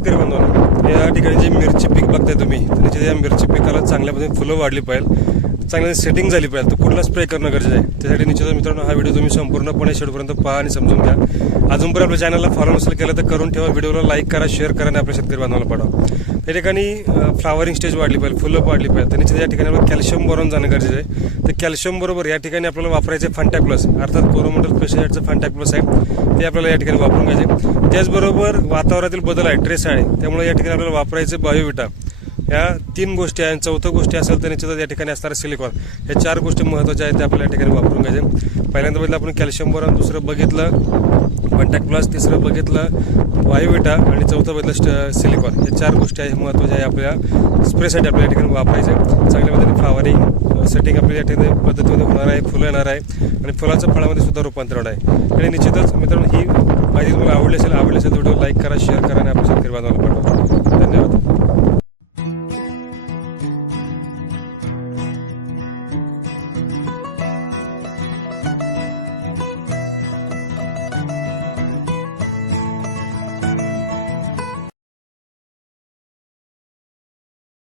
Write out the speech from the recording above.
शेतकरी बांधवांनो या ठिकाणी जे मिरची पीक बघताय तुम्ही तर या मिरची पिकाला चांगल्या पद्धतीने फुलं वाढली पाहिजे चांगल्या सेटिंग झाली पाहिजे. तर कुठला स्प्रे करणं गरजेचं आहे? त्यासाठी निश्चितच मित्रांनो हा व्हिडिओ तुम्ही संपूर्णपणे शेवटपर्यंत पहा आणि समजून घ्या. अजूनपर्यंत आपल्या चॅनलला फॉलो नसेल केलं तर करून ठेवा. व्हिडिओला लाईक करा शेअर करा आणि आपल्या शेतकरी बांधवाला पाठवा. त्या ठिकाणी फ्लावरिंग स्टेज वाढली पाहिजे फुलं वाढली पाहिजे तर निश्चित या ठिकाणी आपल्याला कॅल्शियम बोरॉन जाणं गरजेचं आहे. तर कॅल्शियम बरोबर या ठिकाणी आपल्याला वापरायचे फंटॅक प्लस अर्थात कोरोमंडल पेस्टिसाईडचं फंटॅक प्लस आहे. ते आपल्याला या ठिकाणी वापरून घ्यायचे त्याचबरोबर वातावरणातील बदल आहे. ट्रेस आहे. त्यामुळे या ठिकाणी आपल्याला वापरायचे बायोविटा या तीन गोष्टी आहेत चौथं गोष्टी असेल तर निश्चितच या ठिकाणी असणारं सिलिकॉन हे चार गोष्टी महत्त्वाच्या आहेत त्या आपल्याला या ठिकाणी वापरून घ्यायचे पहिल्यांदा बघितलं आपण कॅल्शियम बोरॉन दुसरं बघितलं कॉन्टॅक्ट प्लस तिसरं बघितलं वायुविटा आणि चौथं बघितलं स्ट सिलिकॉन हे चार गोष्टी आहे महत्त्वाच्या आहे आपल्या स्प्रेसाठी आपल्या या ठिकाणी वापरायचे चांगल्या पद्धतीने फ्लावरिंग सेटिंग आपल्या या ठिकाणी पद्धतीमध्ये होणार आहे फुलं येणार आहे आणि फुलाचं फळामध्ये सुद्धा रूपांतर होणार आहे. आणि निश्चितच मित्रांनो ही माहिती तुम्हाला आवडली असेल आवडली असेल तर व्हिडिओ लाईक करा शेअर करा आणि आपल्या शेतकरी बांधवाला पाठवा